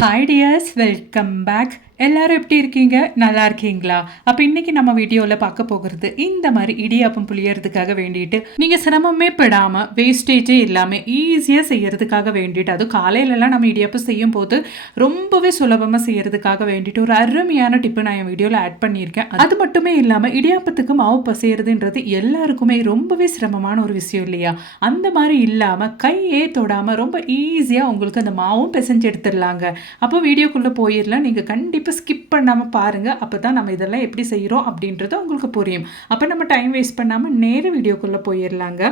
Hi dears, welcome back. எல்லாரும் எப்படி இருக்கீங்க? நல்லா இருக்கீங்களா? அப்போ இன்னைக்கு நம்ம வீடியோவில் பார்க்க போகிறது இந்த மாதிரி இடியாப்பம் புளியறதுக்காக வேண்டிட்டு நீங்கள் சிரமமே படாமல் வேஸ்டேஜே இல்லாமல் ஈஸியாக செய்யறதுக்காக வேண்டிட்டு அதுவும் காலையிலலாம் நம்ம இடியாப்பம் செய்யும் போது ரொம்பவே சுலபமாக செய்யறதுக்காக வேண்டிட்டு ஒரு அருமையான டிப்பு நான் என் வீடியோவில் ஆட் பண்ணியிருக்கேன். அது மட்டுமே இல்லாமல் இடியாப்பத்துக்கு மாவு பசையிறதுன்றது எல்லாருக்குமே ரொம்பவே சிரமமான ஒரு விஷயம் இல்லையா? அந்த மாதிரி இல்லாமல் கையே தொடாமல் ரொம்ப ஈஸியாக உங்களுக்கு அந்த மாவும் பிசைஞ்சு எடுத்துடலாங்க. அப்போ வீடியோக்குள்ளே போயிடலாம். நீங்கள் கண்டிப்பாக இப்போ ஸ்கிப் பண்ணாமல் பாருங்கள் அப்போ தான் நம்ம இதெல்லாம் எப்படி செய்கிறோம் அப்படின்றது உங்களுக்கு புரியும். அப்போ நம்ம டைம் வேஸ்ட் பண்ணாமல் நேர வீடியோக்குள்ளே போயிடலாங்க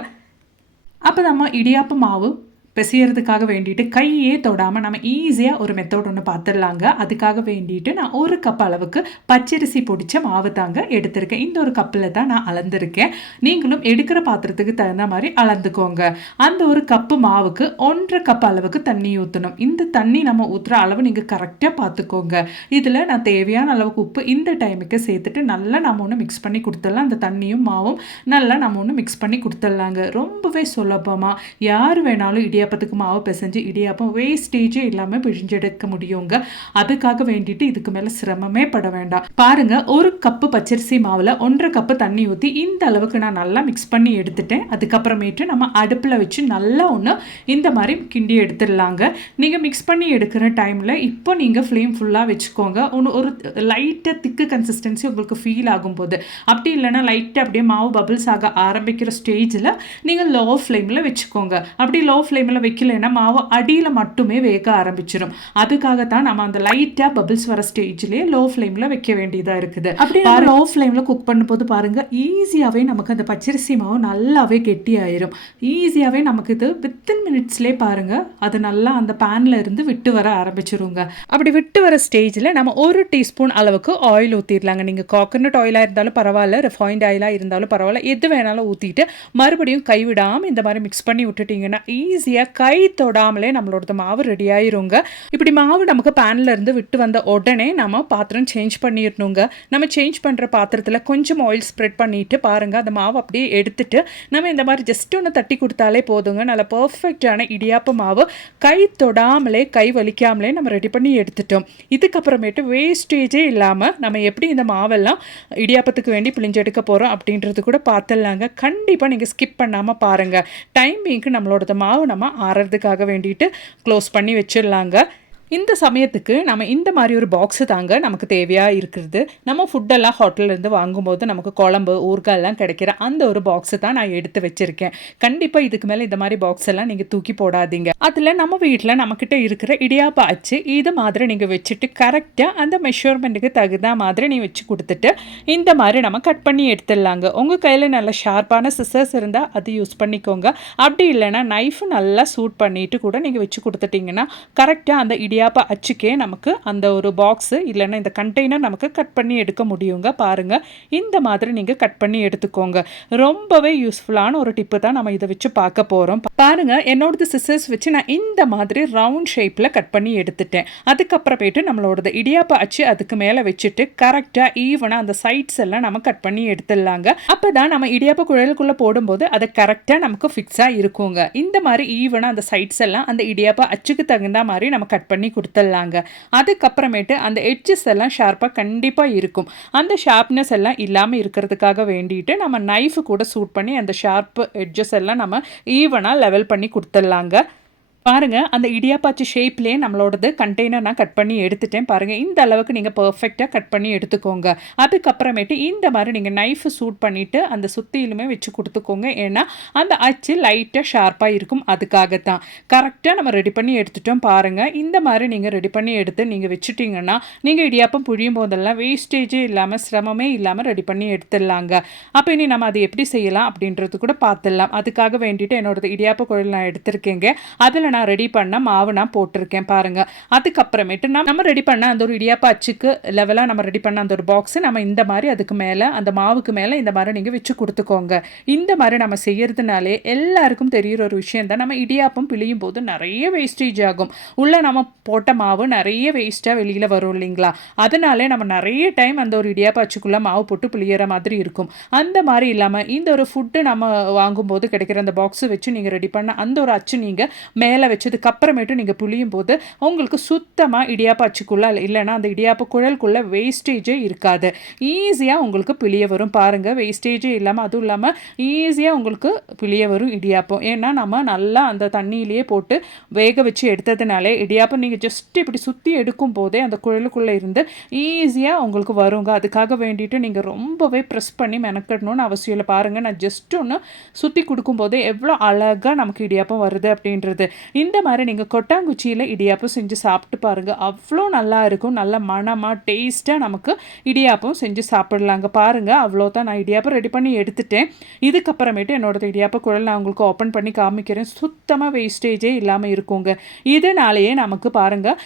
அப்போ நம்ம இடியாப்ப மாவு பிசையறதுக்காக வேண்டிட்டு கையே தொடாமல் நம்ம ஈஸியாக ஒரு மெத்தட் ஒன்று பார்த்துடலாங்க அதுக்காக வேண்டிட்டு நான் ஒரு கப் அளவுக்கு பச்சரிசி பொடிச்ச மாவு தாங்க எடுத்திருக்கேன். இந்த ஒரு கப்பில் தான் நான் அளந்திருக்கேன். நீங்களும் எடுக்கிற பாத்திரத்துக்கு தகுந்த மாதிரி அளந்துக்கோங்க. அந்த ஒரு கப்பு மாவுக்கு ஒன்றரை கப் அளவுக்கு தண்ணி ஊற்றணும் இந்த தண்ணி நம்ம ஊற்றுற அளவு நீங்கள் கரெக்டாக பார்த்துக்கோங்க இதில் நான் தேவையான அளவுக்கு உப்பு இந்த டைமுக்கு சேர்த்துட்டு நல்லா நம்ம ஒன்று மிக்ஸ் பண்ணி கொடுத்துடலாம். அந்த தண்ணியும் மாவும் நல்லா நம்ம ஒன்று மிக்ஸ் பண்ணி கொடுத்துடலாங்க. ரொம்பவே சுலபமாக யார் வேணாலும் இடியா இடியாப்பத்துக்கு மாவு பிசைஞ்சு இடியாப்பம் வேஸ்டேஜே இல்லாமல் பிழிஞ்செடுக்க முடியுங்க. அதுக்காக வேண்டிட்டு இதுக்கு மேலே சிரமமே பட வேண்டாம். பாருங்க ஒரு கப்பு பச்சரிசி மாவில் ஒன்றரை கப்பு தண்ணி ஊற்றி இந்த அளவுக்கு நான் நல்லா மிக்ஸ் பண்ணி எடுத்துட்டேன். அதுக்கப்புறமேட்டு நம்ம அடுப்பில் வச்சு நல்லா ஒன்று இந்த மாதிரி கிண்டி எடுத்துடலாங்க. நீங்கள் மிக்ஸ் பண்ணி எடுக்கிற டைமில் இப்போ நீங்கள் ஃப்ளேம் ஃபுல்லாக வச்சுக்கோங்க. ஒன்று ஒரு லைட்டாக திக்கு கன்சிஸ்டன்சி உங்களுக்கு ஃபீல் ஆகும்போது. அப்படி இல்லைன்னா லைட்டாக அப்படியே மாவு பபிள்ஸ் ஆக ஆரம்பிக்கிற ஸ்டேஜில் நீங்கள் லோ ஃப்ளேமில் வச்சுக்கோங்க. அப்படி லோ ஃப்ளேமில் ஃப்ளேமில் வைக்கலைன்னா மாவு அடியில் மட்டுமே வேக ஆரம்பிச்சிடும் அதுக்காகத்தான் நம்ம அந்த லைட்டாக பபிள்ஸ் வர ஸ்டேஜ்லேயே லோ ஃப்ளேமில் வைக்க வேண்டியதாக இருக்குது. அப்படி லோ ஃப்ளேமில் குக் பண்ணும்போது பாருங்கள் ஈஸியாகவே நமக்கு அந்த பச்சரிசி மாவு நல்லாவே கெட்டி ஆயிரும். ஈஸியாகவே நமக்கு இது வித்தின் மினிட்ஸ்லேயே பாருங்கள் அது நல்லா அந்த பேனில் இருந்து விட்டு வர ஆரம்பிச்சிருங்க. அப்படி விட்டு வர ஸ்டேஜில் நம்ம ஒரு டீஸ்பூன் அளவுக்கு ஆயில் ஊற்றிடலாங்க நீங்கள் காக்கனட் ஆயிலாக இருந்தாலும் பரவாயில்ல ரிஃபைண்ட் ஆயிலாக இருந்தாலும் பரவாயில்ல எது வேணாலும் ஊற்றிட்டு மறுபடியும் கைவிடாமல் இந்த மாதிரி மிக்ஸ் பண்ணி விட்டுட்டிங்கன்னா ஈஸியாக கை தொடாமலே நம்மளோட மாவு ரெடி ஆயிருங்க. இப்படி மாவு நமக்கு பேன்ல இருந்து விட்டு வந்த உடனே நம்ம பாத்திரம் சேஞ்ச் பண்ணிடணுங்க நம்ம சேஞ்ச் பண்ணுற பாத்திரத்தில் கொஞ்சம் ஆயில் ஸ்ப்ரெட் பண்ணிட்டு பாருங்க. அந்த மாவு அப்படியே எடுத்துட்டு நம்ம இந்த மாதிரி ஜஸ்ட் ஒன்று தட்டி கொடுத்தாலே போதுங்க. நல்ல பர்ஃபெக்டான இடியாப்ப மாவு கை தொடாமலே கை வலிக்காமலே நம்ம ரெடி பண்ணி எடுத்துட்டோம். இதுக்கப்புறமேட்டு வேஸ்டேஜே இல்லாமல் நம்ம எப்படி இந்த மாவெல்லாம் இடியாப்பத்துக்கு வேண்டி பிழிஞ்சு எடுக்க போகிறோம் அப்படின்றது கூட பார்த்துடலாங்க கண்டிப்பாக நீங்கள் ஸ்கிப் பண்ணாமல் பாருங்கள் டைமிங்க்கு நம்மளோட மாவு நம்ம ஆறதுக்காக வேண்டிட்டு க்ளோஸ் பண்ணி வச்சிடலாங்க. இந்த சமயத்துக்கு நம்ம இந்த மாதிரி ஒரு பாக்ஸு தாங்க நமக்கு தேவையாக இருக்கிறது. நம்ம ஃபுட்டெல்லாம் ஹோட்டல்லேருந்து வாங்கும்போது நமக்கு குழம்பு ஊறுகாயெல்லாம் கிடைக்கிற அந்த ஒரு பாக்ஸு தான் நான் எடுத்து வச்சுருக்கேன். கண்டிப்பாக இதுக்கு மேலே இந்த மாதிரி பாக்ஸ் எல்லாம் நீங்கள் தூக்கி போடாதீங்க. அதில் நம்ம வீட்டில் நம்மக்கிட்ட இருக்கிற இடியாப்பா அச்சு இது மாதிரி நீங்கள் வச்சுட்டு கரெக்டாக அந்த மெஷர்மெண்ட்டுக்கு தகுந்த மாதிரி நீ வச்சு கொடுத்துட்டு இந்த மாதிரி நம்ம கட் பண்ணி எடுத்துடலாங்க. உங்கள் கையில் நல்ல ஷார்ப்பான சிசர்ஸ் இருந்தால் அது யூஸ் பண்ணிக்கோங்க. அப்படி இல்லைன்னா நைஃபு நல்லா சூட் பண்ணிவிட்டு கூட நீங்கள் வச்சு கொடுத்துட்டிங்கன்னா கரெக்டாக அந்த இடி இடியாப்ப அச்சுக்கே நமக்கு அந்த ஒரு பாக்ஸு இல்லைன்னா இந்த கண்டெய்னர் நமக்கு கட் பண்ணி எடுக்க முடியுங்க பாருங்கள் இந்த மாதிரி நீங்கள் கட் பண்ணி எடுத்துக்கோங்க. ரொம்பவே யூஸ்ஃபுல்லான ஒரு டிப்பு தான் நம்ம இதை வச்சு பார்க்க போகிறோம் பாருங்கள் என்னோடது சிசர்ஸ் வச்சு நான் இந்த மாதிரி ரவுண்ட் ஷேப்பில் கட் பண்ணி எடுத்துட்டேன். அதுக்கப்புறமேட்டு நம்மளோடது இடியாப்ப அச்சு அதுக்கு மேலே வச்சுட்டு கரெக்டாக ஈவனாக அந்த சைட்ஸ் எல்லாம் நம்ம கட் பண்ணி எடுத்துடலாங்க. அப்போ தான் நம்ம இடியாப்ப குழலுக்குள்ளே போடும்போது அதை கரெக்டாக நமக்கு ஃபிக்ஸாக இருக்குங்க. இந்த மாதிரி ஈவனாக அந்த சைட்ஸ் எல்லாம் அந்த இடியாப்ப அச்சுக்கு தகுந்த மாதிரி நம்ம கட் பண்ணி பண்ணி கொடுத்துடலாங்க. அதுக்கப்புறமேட்டு அந்த எட்ஜஸ் எல்லாம் ஷார்ப்பாக கண்டிப்பாக இருக்கும். அந்த ஷார்ப்னஸ் எல்லாம் இல்லாமல் இருக்கிறதுக்காக வேண்டிட்டு நம்ம நைஃபு கூட சூட் பண்ணி அந்த ஷார்ப்பு எட்ஜஸ் எல்லாம் நம்ம ஈவனாக லெவல் பண்ணி கொடுத்துடலாங்க. பாருங்கள் அந்த இடியாப்பாச்சி ஷேப்லேயே நம்மளோடது கண்டெய்னர் நான் கட் பண்ணி எடுத்துட்டேன். பாருங்கள் இந்த அளவுக்கு நீங்கள் பர்ஃபெக்டாக கட் பண்ணி எடுத்துக்கோங்க. அதுக்கப்புறமேட்டு இந்த மாதிரி நீங்கள் நைஃபு சூட் பண்ணிவிட்டு அந்த சுத்தியிலுமே வச்சு கொடுத்துக்கோங்க. ஏன்னா அந்த அச்சு லைட்டாக ஷார்ப்பாக இருக்கும். அதுக்காக தான் கரெக்டாக நம்ம ரெடி பண்ணி எடுத்துட்டோம் பாருங்கள் இந்த மாதிரி நீங்கள் ரெடி பண்ணி எடுத்து நீங்கள் வச்சுட்டிங்கன்னா நீங்கள் இடியாப்பம் புழியும் போதெல்லாம் வேஸ்டேஜே இல்லாமல் சிரமமே இல்லாமல் ரெடி பண்ணி எடுத்துடலாங்க. அப்போ இனி நம்ம அதை எப்படி செய்யலாம் அப்படின்றது கூட பார்த்துடலாம். அதுக்காக வேண்டிட்டு என்னோடது இடியாப்ப குழல் நான் எடுத்திருக்கேங்க. அதில் நான் ரெடி பண்ண மாவு நான் போட்டிருக்கேன் பாருங்கள் அதுக்கப்புறமேட்டு நம்ம ரெடி பண்ண அந்த ஒரு இடியாப்பா அச்சுக்கு லெவலாக நம்ம ரெடி பண்ண அந்த ஒரு பாக்ஸு நம்ம இந்த மாதிரி அதுக்கு மேலே அந்த மாவுக்கு மேலே இந்த மாதிரி நீங்கள் வச்சு கொடுத்துக்கோங்க. இந்த மாதிரி நம்ம செய்கிறதுனாலே எல்லாருக்கும் தெரிகிற ஒரு விஷயம் தான் நம்ம இடியாப்பம் பிழியும் போது நிறைய வேஸ்டேஜ் ஆகும். உள்ளே நம்ம போட்ட மாவு நிறைய வேஸ்ட்டாக வெளியில் வரும் இல்லைங்களா? அதனாலே நம்ம நிறைய டைம் அந்த ஒரு இடியாப்பா அச்சுக்குள்ளே மாவு போட்டு பிழியிற மாதிரி இருக்கும். அந்த மாதிரி இல்லாமல் இந்த ஒரு ஃபுட்டு நம்ம வாங்கும்போது கிடைக்கிற அந்த பாக்ஸு வச்சு நீங்கள் ரெடி பண்ண அந்த ஒரு அச்சு நீங்கள் மேலே மேலே வச்சதுக்கு அப்புறமேட்டு நீங்கள் புளியும் போது உங்களுக்கு சுத்தமாக இடியாப்பா அச்சுக்குள்ளே இல்லைன்னா அந்த இடியாப்ப குழலுக்குள்ளே வேஸ்டேஜே இருக்காது. ஈஸியாக உங்களுக்கு பிழிய வரும். பாருங்கள் வேஸ்டேஜே இல்லாமல் அதுவும் இல்லாமல் ஈஸியாக உங்களுக்கு பிழிய வரும் இடியாப்பம். ஏன்னா நம்ம நல்லா அந்த தண்ணியிலேயே போட்டு வேக வச்சு எடுத்ததுனாலே இடியாப்பம் நீங்கள் ஜஸ்ட் இப்படி சுற்றி எடுக்கும் போதே அந்த குழலுக்குள்ளே இருந்து ஈஸியாக உங்களுக்கு வருங்க. அதுக்காக வேண்டிட்டு நீங்கள் ரொம்பவே ப்ரெஸ் பண்ணி மெனக்கடணும்னு அவசியம் இல்லை. பாருங்கள் நான் ஜஸ்ட் ஒன்று சுற்றி கொடுக்கும்போதே எவ்வளோ அழகாக நமக்கு இடியாப்பம் வருது அப்படின்றது. இந்த மாதிரி நீங்கள் கொட்டாங்குச்சியில் இடியாப்பம் செஞ்சு சாப்பிட்டு பாருங்கள் அவ்வளோ நல்லா இருக்கும். நல்ல மணமாக டேஸ்ட்டாக நமக்கு இடியாப்பம் செஞ்சு சாப்பிடலாங்க. பாருங்கள் அவ்வளோ தான் நான் இடியாப்பம் ரெடி பண்ணி எடுத்துட்டேன். இதுக்கப்புறமேட்டு என்னோட இடியாப்ப குழல் நான் உங்களுக்கு ஓப்பன் பண்ணி காமிக்கிறேன். சுத்தமாக வேஸ்டேஜே இல்லாமல் இருக்குங்க. இதனாலேயே நமக்கு பாருங்கள்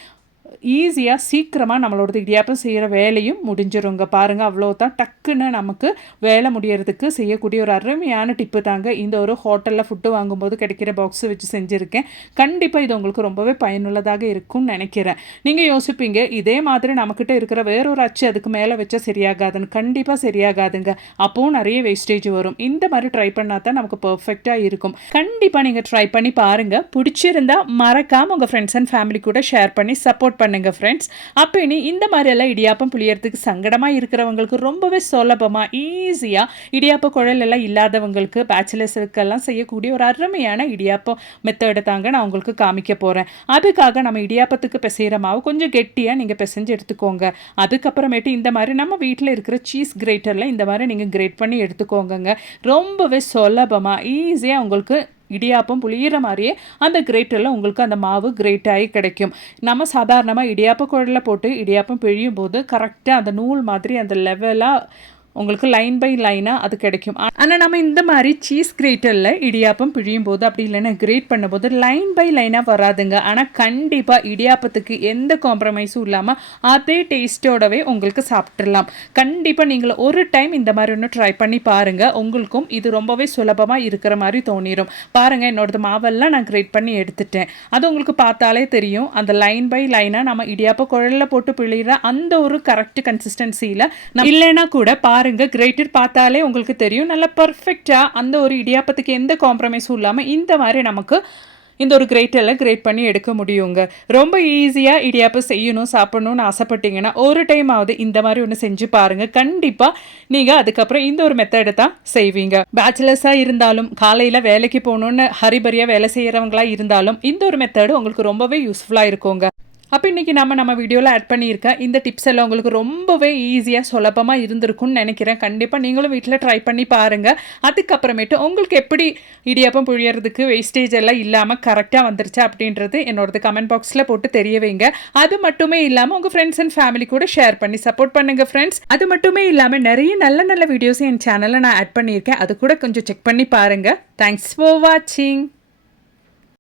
ஈஸியாக சீக்கிரமாக நம்மளோட இடியாப்பம் செய்கிற வேலையும் முடிஞ்சிருங்க. பாருங்கள் அவ்வளோ தான் டக்குன்னு நமக்கு வேலை முடியறதுக்கு செய்யக்கூடிய ஒரு அருமையான டிப்பு தாங்க. இந்த ஒரு ஹோட்டலில் ஃபுட்டு வாங்கும்போது கிடைக்கிற பாக்ஸ் வச்சு செஞ்சுருக்கேன். கண்டிப்பாக இது உங்களுக்கு ரொம்பவே பயனுள்ளதாக இருக்கும்னு நினைக்கிறேன். நீங்கள் யோசிப்பீங்க இதே மாதிரி நம்மக்கிட்ட இருக்கிற வேறொரு அச்சு அதுக்கு மேலே வச்சா சரியாகாதுன்னு. கண்டிப்பாக சரியாகாதுங்க. அப்போவும் நிறைய வேஸ்டேஜ் வரும். இந்த மாதிரி ட்ரை பண்ணால் தான் நமக்கு பர்ஃபெக்டாக இருக்கும். கண்டிப்பாக நீங்கள் ட்ரை பண்ணி பாருங்கள் பிடிச்சிருந்தா மறக்காமல் உங்கள் ஃப்ரெண்ட்ஸ் அண்ட் ஃபேமிலி கூட ஷேர் பண்ணி சப்போர்ட் பண்ணி பண்ணுங்கள் ஃப்ரெண்ட்ஸ் அப்போ இனி இந்த மாதிரியெல்லாம் இடியாப்பம் புளியறதுக்கு சங்கடமாக இருக்கிறவங்களுக்கு ரொம்பவே சுலபமாக ஈஸியாக இடியாப்ப குழல் எல்லாம் இல்லாதவங்களுக்கு பேச்சுலர்ஸுக்கெல்லாம் செய்யக்கூடிய ஒரு அருமையான இடியாப்பம் மெத்தடை தாங்க நான் உங்களுக்கு காமிக்க போகிறேன் அதுக்காக நம்ம இடியாப்பத்துக்கு பிசைகிற மாவு கொஞ்சம் கெட்டியாக நீங்கள் பிசைஞ்சு எடுத்துக்கோங்க. அதுக்கப்புறமேட்டு இந்த மாதிரி நம்ம வீட்டில் இருக்கிற சீஸ் கிரேட்டரில் இந்த மாதிரி நீங்கள் கிரேட் பண்ணி எடுத்துக்கோங்க ரொம்பவே சுலபமாக ஈஸியாக உங்களுக்கு இடியாப்பம் புளியிற மாதிரியே அந்த கிரேட்டரில் உங்களுக்கு அந்த மாவு கிரேட் ஆகி கிடைக்கும். நம்ம சாதாரணமாக இடியாப்ப குழலில் போட்டு இடியாப்பம் பிழியும் போது கரெக்டாக அந்த நூல் மாதிரி அந்த லெவலாக உங்களுக்கு லைன் பை லைனாக அது கிடைக்கும். ஆனால் நம்ம இந்த மாதிரி சீஸ் கிரேட்டரில் இடியாப்பம் பிழியும் போது அப்படி இல்லைன்னா கிரேட் பண்ணும்போது லைன் பை லைனாக வராதுங்க. ஆனால் கண்டிப்பாக இடியாப்பத்துக்கு எந்த காம்ப்ரமைஸும் இல்லாமல் அதே டேஸ்ட்டோடவே உங்களுக்கு சாப்பிட்றலாம் கண்டிப்பாக நீங்கள் ஒரு டைம் இந்த மாதிரி ஒன்று ட்ரை பண்ணி பாருங்கள் உங்களுக்கும் இது ரொம்பவே சுலபமாக இருக்கிற மாதிரி தோணிடும் பாருங்கள் என்னோடது மாவெல்லாம் நான் கிரேட் பண்ணி எடுத்துட்டேன். அது உங்களுக்கு பார்த்தாலே தெரியும். அந்த லைன் பை லைனாக நம்ம இடியாப்ப குழலில் போட்டு பிழிகிற அந்த ஒரு கரெக்ட் கன்சிஸ்டன்சியில் இல்லைன்னா கூட பா பாருங்க. கிரேட்டர் பார்த்தாலே உங்களுக்கு தெரியும். நல்லா பர்ஃபெக்டாக அந்த ஒரு இடியாப்பத்துக்கு எந்த காம்ப்ரமைஸும் இல்லாமல் இந்த மாதிரி நமக்கு இந்த ஒரு கிரேட்டெல்லாம் கிரேட் பண்ணி எடுக்க முடியுங்க. ரொம்ப ஈஸியாக இடியாப்பம் செய்யணும் சாப்பிடணும்னு ஆசைப்பட்டீங்கன்னா ஒரு டைம் ஆகுது இந்த மாதிரி ஒன்று செஞ்சு பாருங்கள் கண்டிப்பாக நீங்கள் அதுக்கப்புறம் இந்த ஒரு மெத்தடை தான் செய்வீங்க. பேச்சுலர்ஸாக இருந்தாலும் காலையில் வேலைக்கு போகணுன்னு ஹரிபரியாக வேலை செய்கிறவங்களா இருந்தாலும் இந்த ஒரு மெத்தடு உங்களுக்கு ரொம்பவே யூஸ்ஃபுல்லாக இருக்குங்க. அப்போ இன்றைக்கி நம்ம நம்ம வீடியோவில் ஆட் பண்ணியிருக்க இந்த டிப்ஸ் எல்லாம் உங்களுக்கு ரொம்பவே ஈஸியாக சுலபமாக இருந்திருக்கும்னு நினைக்கிறேன். கண்டிப்பாக நீங்களும் வீட்டில் ட்ரை பண்ணி பாருங்கள் அதுக்கப்புறமேட்டு உங்களுக்கு எப்படி இடியாப்பம் புழியறதுக்கு வேஸ்டேஜ் எல்லாம் இல்லாமல் கரெக்டாக வந்துருச்சு அப்படின்றது என்னோடது கமெண்ட் பாக்ஸில் போட்டு தெரிய வைங்க. அது மட்டுமே இல்லாமல் உங்கள் ஃப்ரெண்ட்ஸ் அண்ட் ஃபேமிலி கூட ஷேர் பண்ணி சப்போர்ட் பண்ணுங்கள் ஃப்ரெண்ட்ஸ் அது மட்டுமே இல்லாமல் நிறைய நல்ல நல்ல வீடியோஸும் என் சேனலில் நான் ஆட் பண்ணியிருக்கேன். அது கூட கொஞ்சம் செக் பண்ணி பாருங்கள் தேங்க்ஸ் ஃபார் வாட்சிங்